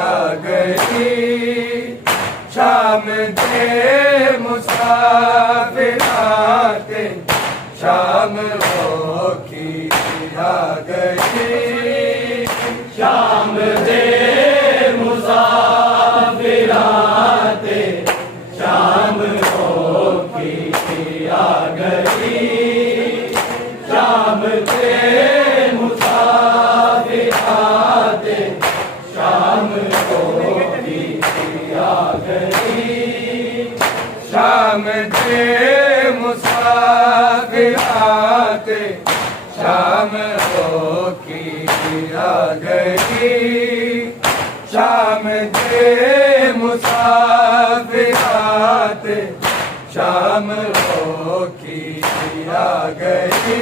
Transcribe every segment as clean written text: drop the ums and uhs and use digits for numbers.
आ गई, शाम के मुसाफिराते शाम हो की आ गई, शाम दे मुसाफिराते शाम हो की आ गई, शाम दे मुसाफिराते शाम हो की आ गई, शाम के मुसाफिराते शाम हो की आ गई, शाम के मुसाफिराते शाम हो की आ गई,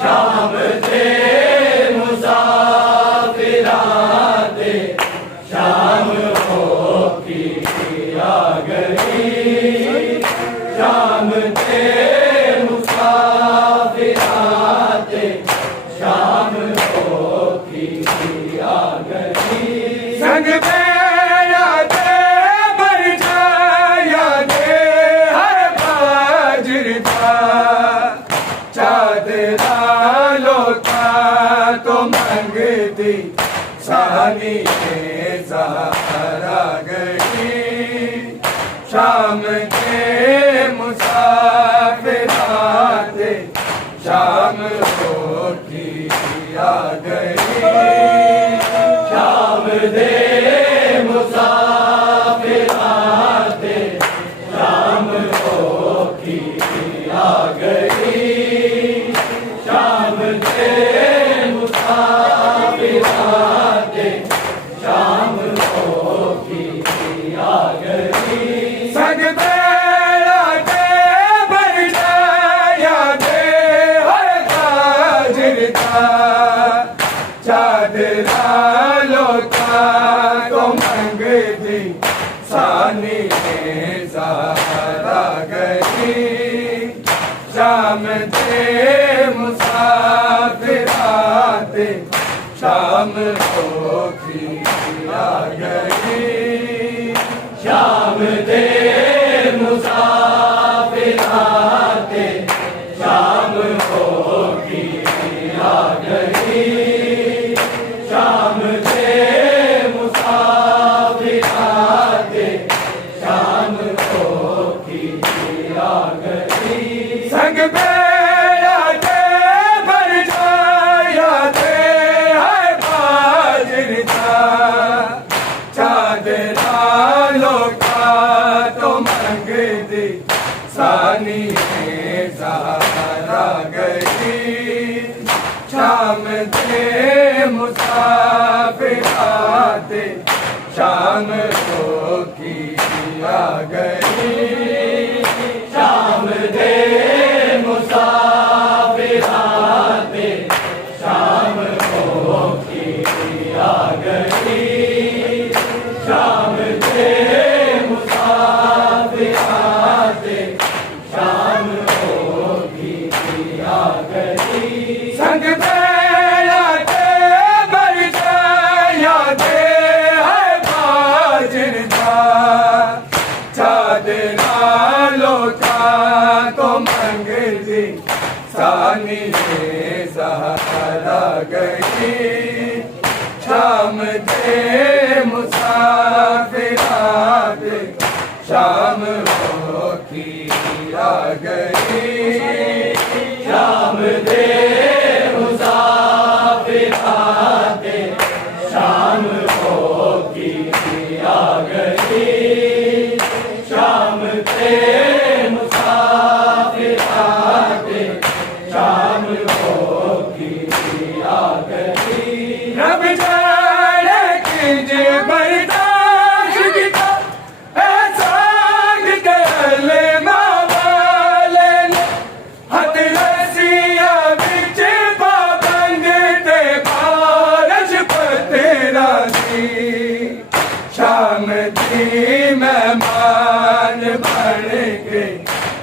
शाम दे मुसाफिराते शाम हो की आ गई, शाम दे मुसाफिराते शाम हो की आ गई, संग पे यादे भर जाया दे हर बाजरता, चादरा लोटा तो मंगती सानी के सहारा गई, शाम के मुसाफिराते शाम हो की आ गई, शाम दे मुसाफिराते शाम हो की आ गई, शाम दे मुसाफिराते शाम हो की आ गई, संग पे यादे भर जाया दे हर बाजरता, चादरा लोटा तो मंगती सानी में सहारा गई, शाम के मुसाफिराते शाम हो की आ गई, शाम दे मुसाफिराते शाम हो की आ गई, शाम दे मुसाफिराते शाम हो की आ गई, संग पे यादे भर जाया दे हर बाजरता, चादरा लोटा तो मंगती सानी में सहारा गई, शाम के मुसाफिराते शाम हो की आ गई, शाम दे मुसाफिराते शाम हो की आ गई, शाम दे मुसाफिराते शाम हो की आ गई, संग पे यादे भर जाया दे हर बाजरता, चादरा लोटा तो मंगती सानी में सहारा गई, शाम के मुसाफिराते शाम हो की आ गई, शाम दे मुसाफिराते शाम हो की आ गई, शाम दे मुसाफिराते शाम हो की आ गई, रब जाने किंज बर्दाश्त किया ऐसा कर मावाले ने, हथ रसिया बिच पाबंद ते बारिश पतेरा दी, शाम दी मेहमान बन के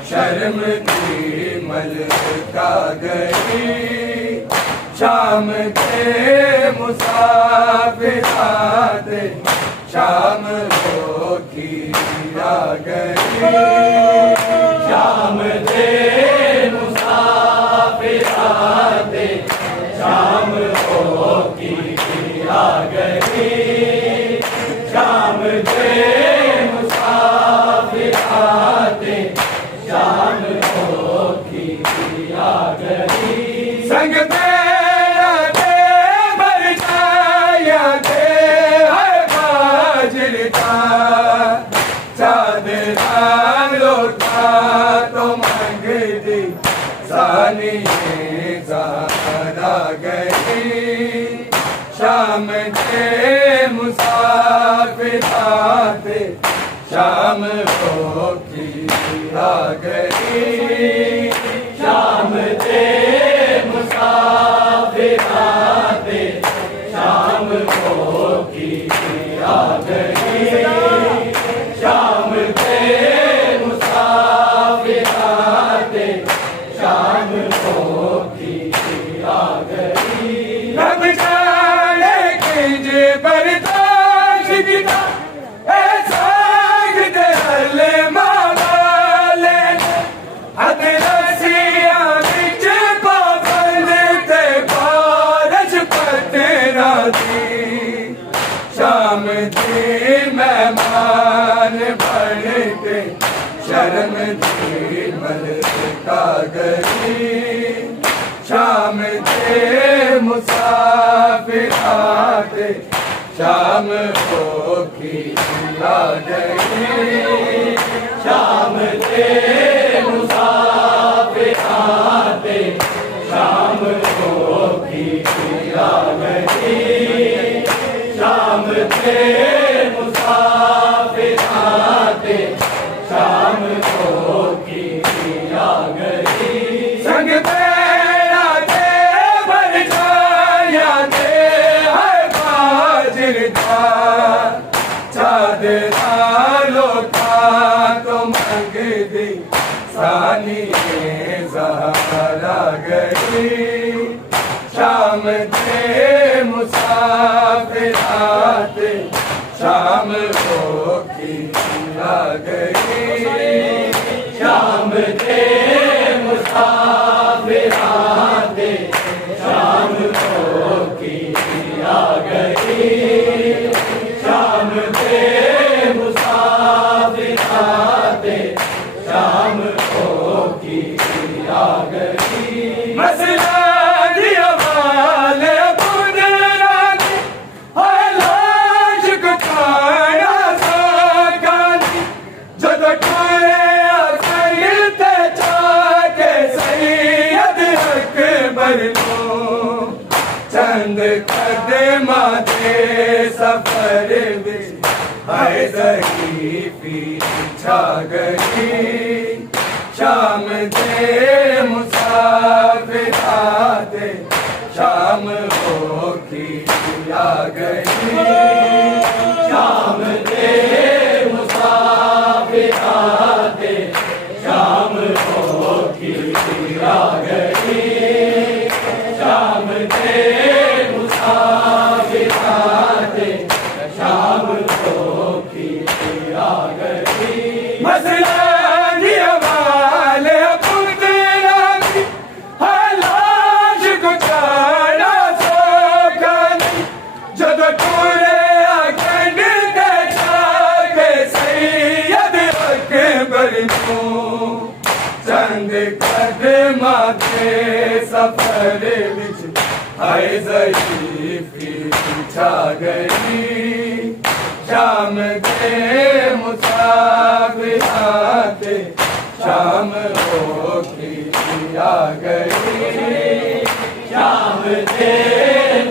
शर्म दी मलका गई, शाम के मुसाफिरात शाम होगी आ गई शाम दे मुसाफिर आते शाम होगी आ गई शाम दे मुसाफिर आते शाम होगी आ गई संग तेरा दे भर जाया दे है बाजर का चादरा लोटा तो मांग दी सानी ज़हरा गई शाम के मुसाफिर आते शाम होगी आ गई शाम दे मुसाफिर आते शाम होगी आ गई शाम दे मुसाफिर आते शाम होगी आ गई रब जाने किंज बर्दाश्त किया ऐसा किते हले मावाले हद रसिया विच पाबंद ते बारिश पतेरा दी शाम दी मेहमान बन के शर्म दी मलका गई शाम के मुसाफिर आते शाम होगी आ गई शाम दे मुसाफिर आते शाम होगी आ गई शाम दे मुसाफिर आते शाम होगी आ गई संग तेरा दे भर जाया दे है बाजर का चादरा लोटा तो मांग दी सानी ज़हरा गई शाम के मुसाफिर आते शाम होगी आ गई शाम दे मुसाफिर आते शाम होगी आ गई शाम दे मुसाफिर आते शाम होगी आ गई मसला दिया वाले बुदरानी है लाश को खाना सागानी जद टोरे आखिर ते जाके सैयद अकबर लो चंद कदमा दे सफर में है ज़रीफ़ी छा गई शाम दे मुसाफिर आते शाम होगी आ गई शाम दे मुसाफिर आते शाम होगी आ गई शाम दे मुसाफिर आते शाम होगी आ गई मसला दिया वाले बुदरानी है लाश को खाना सागानी जद टोरे आखिर ते जाके सैयद अकबर को चंद कदमा दे सफर विच है ज़रीफ़ी छा गई शाम के मुसाफिर आते शाम होगी आ गई शाम दे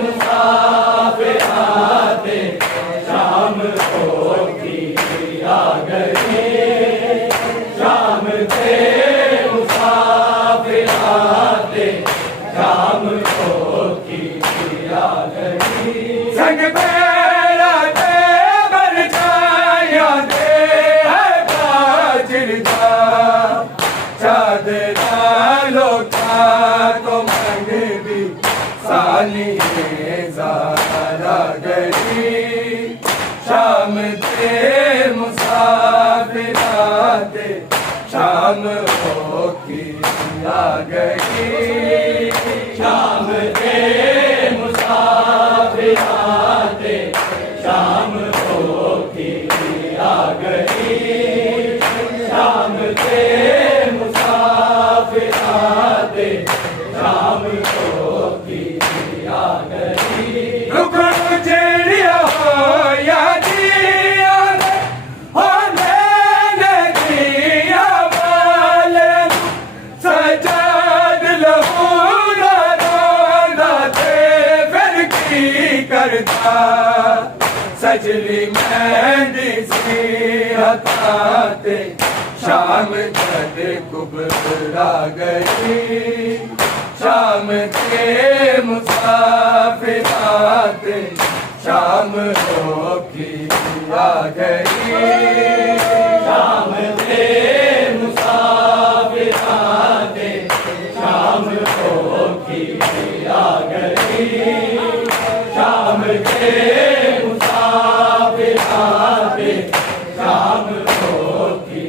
मुसाफिर आते शाम होगी आ गई शाम दे मुसाफिर आते शाम होगी आ गई संग तेरा दे भर जाया दे है बाजर का चादरा लोटा तो मांग दी सानी ज़हरा गई शाम शाम हो की आ गई। शाम के मुसाफिर आते, शाम हो की आ गई। शाम के मुसाफिर आते, शाम हो की आ गई। रुक जेड़िया हो या दिया हो मैंने दिया वाले सजाद लहूरा रोना थे फिर की करता। सजली मेहंदी सी हथाते शाम जद कुबरा गई। शाम के मुसाफिर आते शाम हो की आ गई। शाम के मुसाफिर आते, शाम हो की आ गई। शाम के मुसाफिर आते, शाम हो की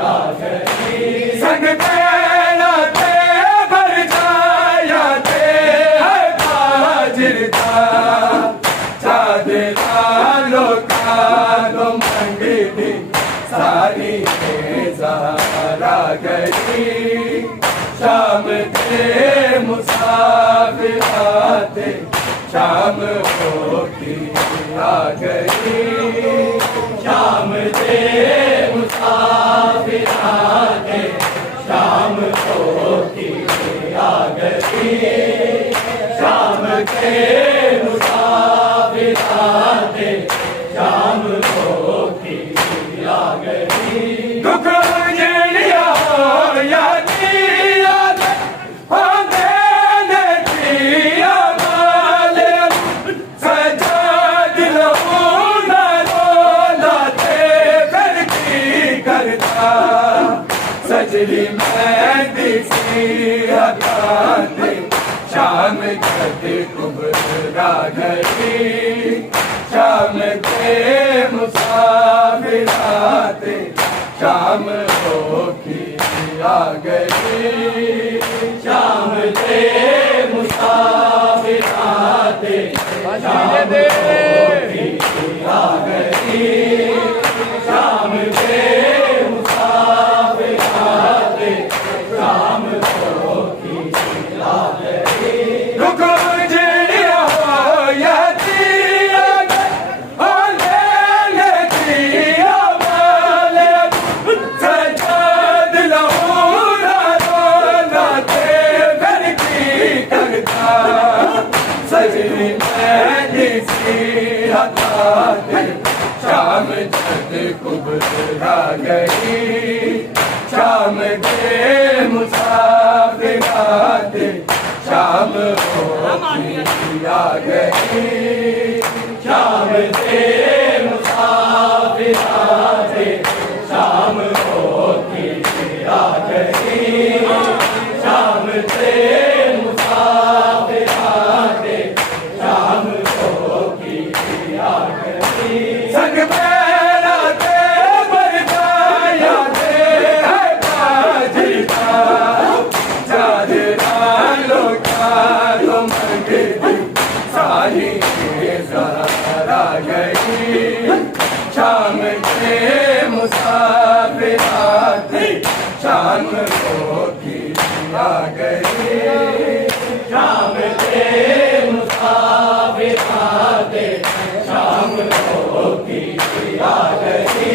आ गई। संग तेरा ते भर जाया ते है बाजिरता। चादरा लोका तो मंगनी सारी के सहारा गई। शाम के मुसाफिर आते शाम हो की आ गई। शाम के मुसाफिर आते, शाम हो की आ गई। शाम के मुसाफिर आते, शाम हो की आ गई। दुख जेड़िया हो या दिया हो मैंने दिया वाले सजाद लहूरा रोना थे फिर की करता। सजली मेहंदी सी हथाते शाम जद कुबरा गई। शाम के मुसाफिर आते शाम हो की आ गई। शाम के मुसाफिर आते, शाम हो की आ गई। शाम के मुसाफिर आते, शाम हो की आ गई। रुक जेड़िया हो या दिया हो मैंने दिया वाले सजाद लहूरा रोना थे फिर की करता। सजनी मेहंदी सी हथाते शाम जद कुबरा गई। शाम के मुसाफिर आते शाम हो की आ गई। शाम के मुसाफिर आते, शाम हो की आ गई। शाम के मुसाफिर आते, शाम हो की आ गई। संग मेरा ते भर जाया ते है बाजिरता। चादरा लोका तो मंगनी सारी के सहारा गई। शाम के मुसाफिर आते शाम हो की आ गई। शाम के मुसाफिर आते, शाम हो की आ गई।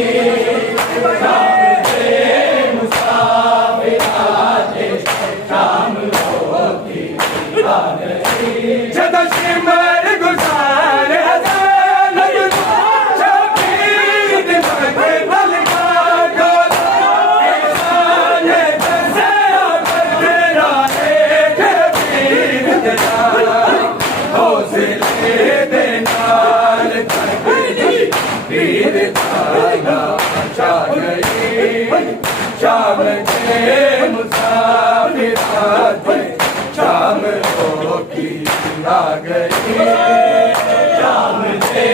शाम के मुसाफिर आते, शाम हो की आ गई। जद सिमर गुजार हसन शबीर मगे बल का गोला। एहसान जैसे बदरा एक वीर तेरा। हौसले दे नाल तकदी वीर तारा छा गई। शाम के मुसाफिर आते शाम हो की आ गई। शाम के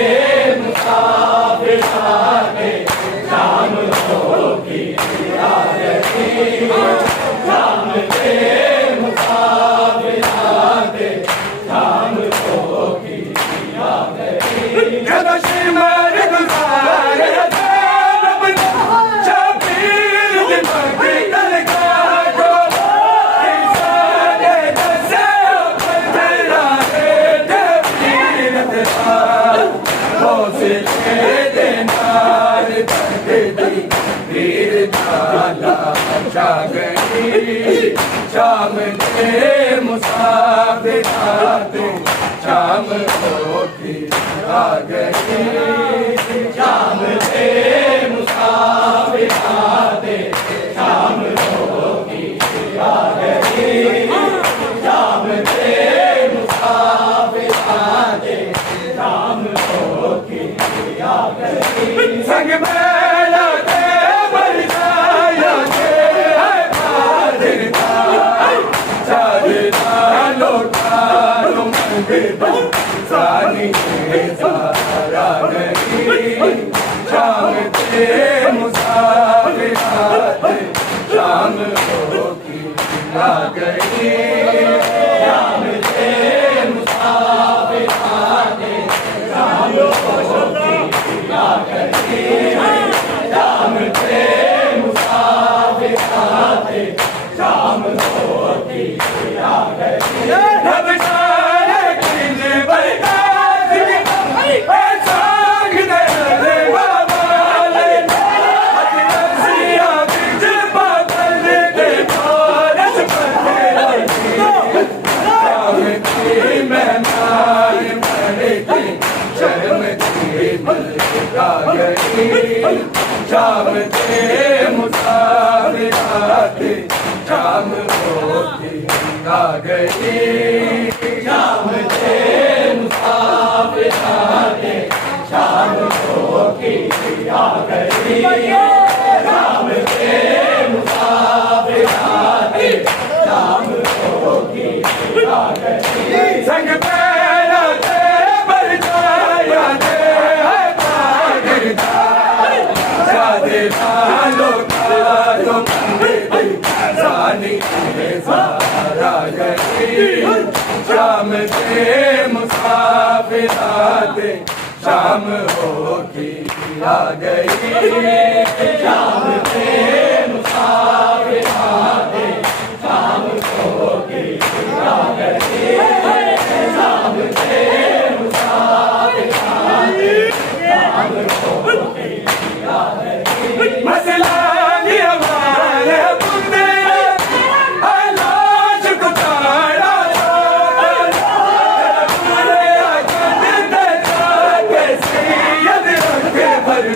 मुसाफिर आते, शाम हो की आ गई। जब शिमर गुजारे रब ने शबीर दिमाग कल का को इंसाने दसे पथरा जबीर तेरा हौसले देनार तकदी वीर दादा जागरी शाम के मुसाफिर आते शाम होती आ गई शाम के मुसाफिर आते शाम होगी आ गई शाम के मुसाफिर आते शाम होगी आ गई संग मेला के बरसाया के है बादरता चादरा लोटा तुम सानी सारा गई शाम के मुसाफिर आते शाम होगी आ गई शाम के मुसाफिर आते शाम होगी आ गई शाम के मुसाफिर आते शाम होगी आ गई रब सारे किन बरसात के सांग दे वाले हसिया बिज बादल दे बारिश पर शाम की मेहमान बड़े शर्म की मलका गई शाम के मुसाफिर आते शाम होती आ गई शाम के मुसाफिर आते शाम होगी आ गई शाम के मुसाफिर आते शाम होगी आ गई संग पैरा से बरसाया दे है बादरता सादे लोटा तुम सानी सारा गई शाम के मुसाफिर आते शाम होगी आ गई शाम के मुसाफिर आते शाम होगी आ गई शाम के मुसाफिर आते शाम होगी आ गई मसला ये हमारे बुंदे लाश को ताड़ा हमारे आजन दर्जा कैसे यद रखे भर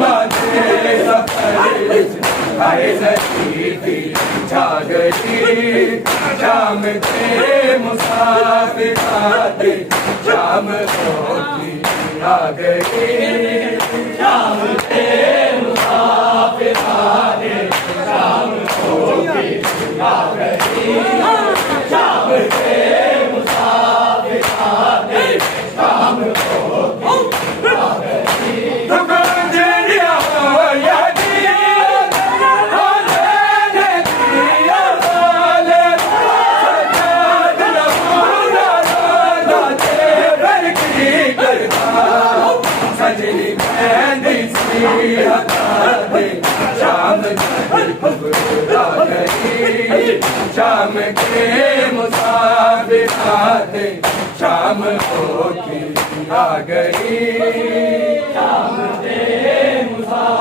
माथे सफर आए नसीबी छा गई शाम के मुसाफिर आते शाम होती आ गई शाम के मुसाफिर आते शाम होगी आ गई शाम के मुसाफिर आते शाम होगी आ गई तुम जरिया हो या दिया आले दिया वाले सजाद पूरा लाते घर की करता सजनी मेहंदी सी हटा दे शाम पूरा गई शाम के मुसाफिर आते शाम होती आ गई शाम के मुसाफिर